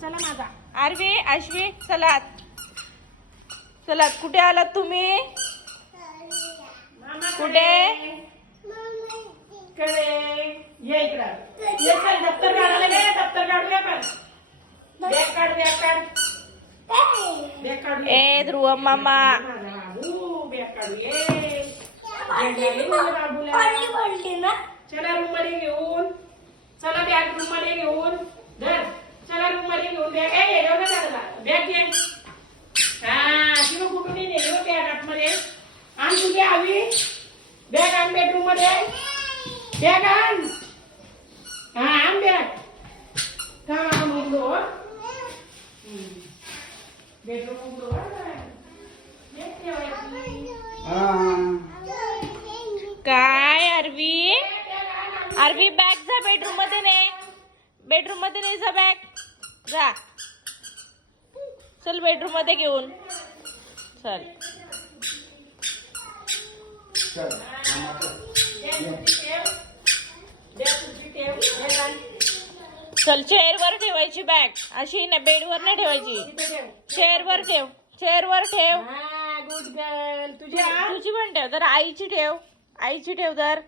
चला माझा आरवी आश्वी चला चला. कुठे आलात तुम्ही? कुठे? ये इकडं ये. चल दप्तर काढायला गे. दप्तर काढूया पण. बॅग काढ. बॅग काढ. बॅग काढ. ए ध्रुव मामा बॅग काढू ये. चला रूम मध्ये घेऊन. चला बॅग रूम मध्ये घेऊन धर. चला रूम मध्ये घेऊन बॅग. ए एवढं झालं. बॅग घे. हा तिला कुठून नेली हो बॅग आतमध्ये. आण तुझी हवी बॅग. आण बेडरूम मध्ये. बॅग आण. हा आण बॅग. काम उघडो. बेडरूम उघडो. काय आरवी? आरवी बॅग जा बेडरूम मध्ये ने. बेडरूम मध्ये ने जा बॅग. जा चल बेडरूम मध्ये घेऊन चल. चल चेअर वर ठेवायची बॅग. अशी ना बेडवर नाही ठेवायची. चेअर वर ठेव. चेअर वर ठेव. Good girl. तुझी पण ठेव. तर आईची ठेव. आईची ठेव तर.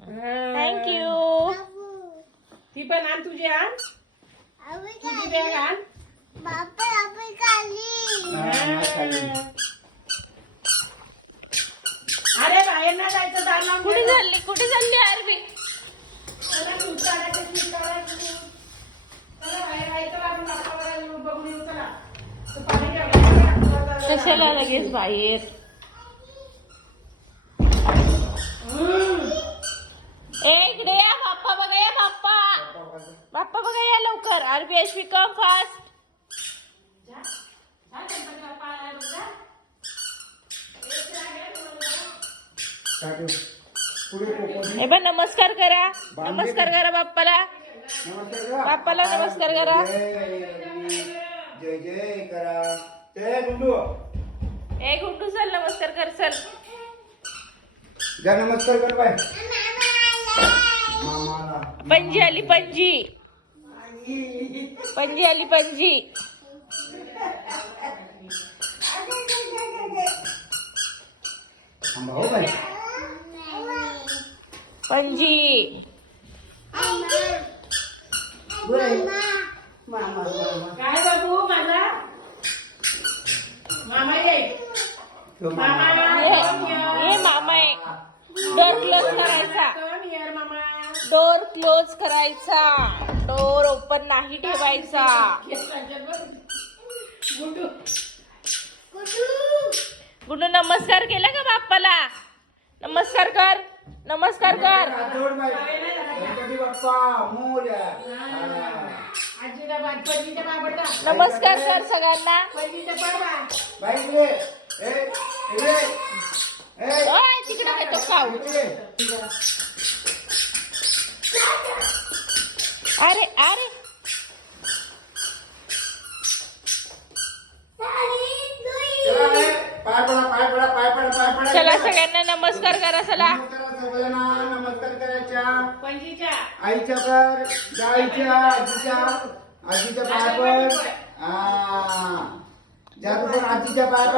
थँक्यू. ती पण आण. तुझी आण. तुझी बॅग आण. अरे बाहेर ना जायचं. दार लावून कुठे चालली? कुठे चालली आरवी? कशाला लगेच बाहेर? इकडे या. बाप्पा बघा या. बाप्पा बाप्पा बघा या लवकर. आरबी अश्वी कम फास्ट. हे बघ नमस्कार करा. नमस्कार करा बाप्पाला. बाप्पाला नमस्कार करा. जय जय करा. ते गुंडू ए गुंडू चल नमस्कार कर. चल जा नमस्कार कर बाय. मामाला पणजी आली. पणजी पणजी आली. पणजी भाऊ बाय. पणजी काय बाबू माझा मामा ये. ये मामा आहे. डोर क्लोज करायचा. डोर क्लोज करायचा. डोर ओपन नाही ठेवायचा. गुंडू नमस्कार केला का बाप्पाला? नमस्कार कर. नमस्कार कर. नमस्कार कर सगळ्यांना. तिकडे येतो खाऊ. अरे अरे चला सगळ्यांना नमस्कार करा. चला नमस्कार करायच्या. पणजीच्या आईच्या कर. आईच्या आजीच्या आजीच्या पाय पड. जादू पण आजीच्या पाय पड.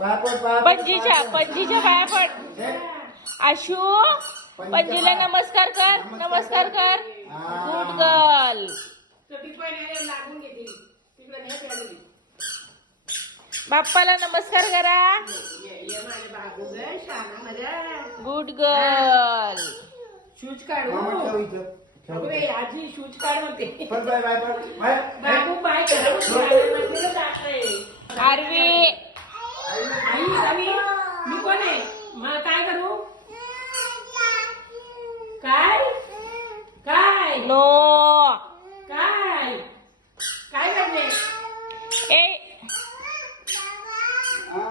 पाय पड. पणजीच्या पाया पड. आशू पणजीला नमस्कार कर. नमस्कार कर. Good girl. लागून घेतली तिकडे. बाप्पाला नमस्कार करा. Good girl. शूज काढू. आजी शूज काढ म्हणते. बाबू बाय आरवी आई मी कोण आहे? मग काय करू? काय काय नो काय काय करणे? ए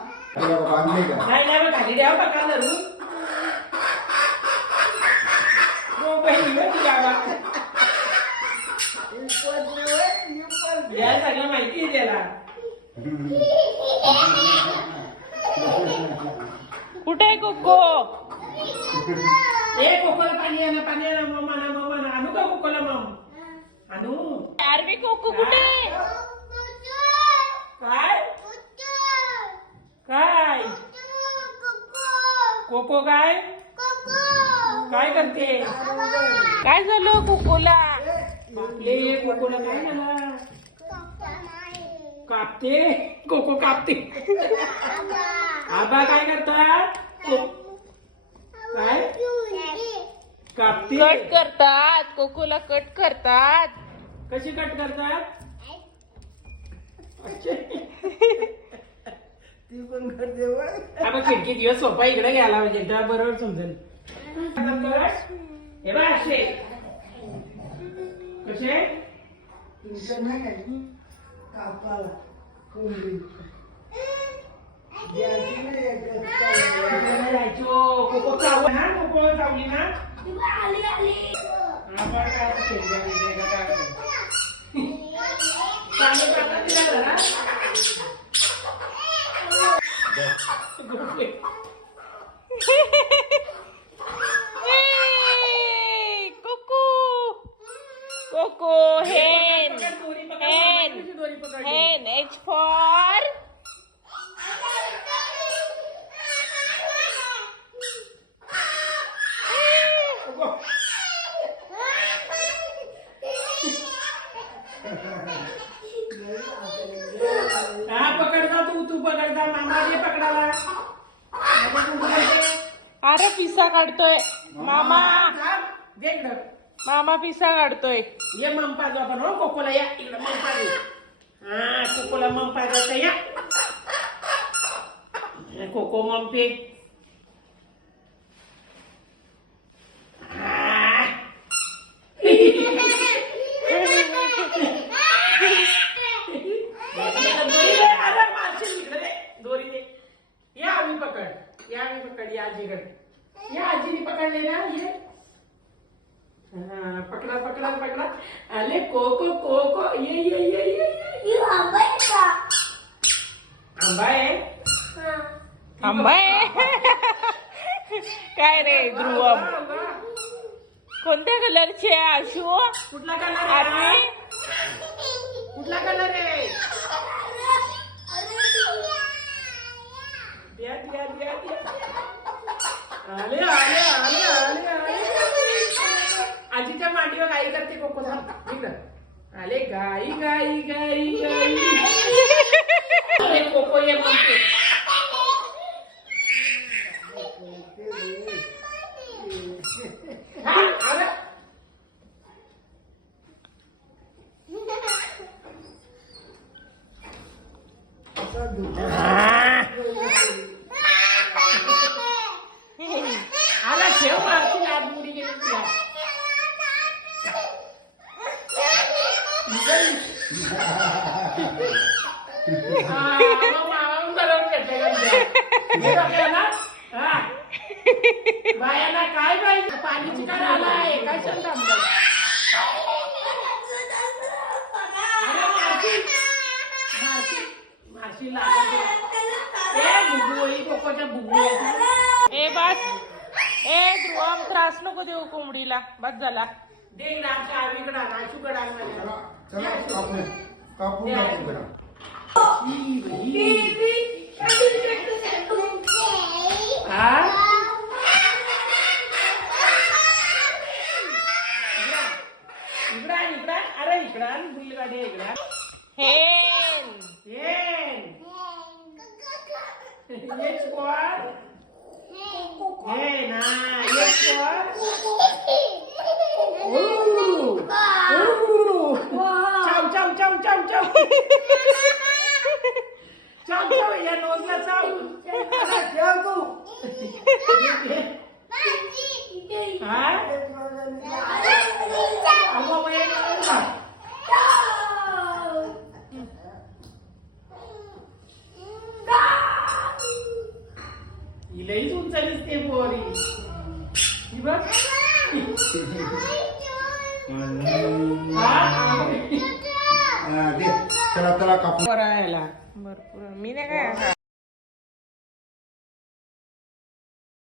नाही नाही मग खाली द्यावं का धरू? सगळं माहिती आहे त्याला. कुठे आहे कोको? ए कोकोला पाणी आणा. मम्मा आणू का कोकोला? मम आणू. कोको कुठे? काय काय कोको काय काय करते? काय झालं कोकोला? बापले, कोकोला काय झालं? कापते कोको कापते. आबा काय करतात? काय कापते? कट करतात, कोकोला कट करतात. कशी कट करतात? ती पण करते बघ. आपण खिडकी दिवस सोपा इकडे घ्यायला पाहिजे तेव्हा बरोबर समजेल. हे बघ असे कसे तुमचं नाही आहे. कापाला कोंबडी द्यायची नाही एकदा. जायचो कोको चावू ना कोको चावली ना आपण काय असं केलं वेगळं काय असं. चांगलं चांगलं दिलं जरा. ए, कोको कोको हेन हेन हेन H for हा पकडता तू पकडता मामा दे पकडाला. अरे पिसा काढतोय मामा. दे इकडं. मामा पिसा काढतोय. ये मम पाजू आपण हो कोकोला या इकडं मम पाजू. हा कोकोला मम पाजायचं या. कोको मम पे. दोरी दे. या आम्ही पकड या आजीकडे या आजीने पकडले ना ये. हाँ, पकड़ा पकड़ा पकड़ा. अरे कोको कोको ये आंबा आहे. आंबा आहे. काय रे ध्रुवम? कोणत्या कलरचे आहे आशू? कुठला कलर आरवी आहे? कुठला कलर आहे? द्या द्या द्या द्या. आले आले आले आले आले. आजीच्या मांडीवर गाई करते कोको थांब इकडं. आले गाई गाई गाई गाई. अरे कोको ये म्हणते. हा, आलं. असा दुसरा. आला शेव मारती आज मुडी गेली तुला. बायाला काय पाहिजे? पाणीची काय आलाय काय सांगता मारशी लागत. बुगू कोकोच्या बुगू. ए बस. ए ध्रुवम त्रास नको देऊ कोंबडीला. बस झाला. दे आमच्या आवीकडे नाशूकडे चला चला कापून कापून कापून करा. इकडा अरे इकडा बुलगाडी इकडा. हेन Yes, what? Hey, nah, yes, what? Ooh, Chow, chow, chow, chow, chow. Chow, chow, या नोजला चाव. ठेव तू. हा? अगो बाई. लईच उंच दिसते पोरी. ही बघ. दे चला चला कापून. करायला भरपूर मी नाही काय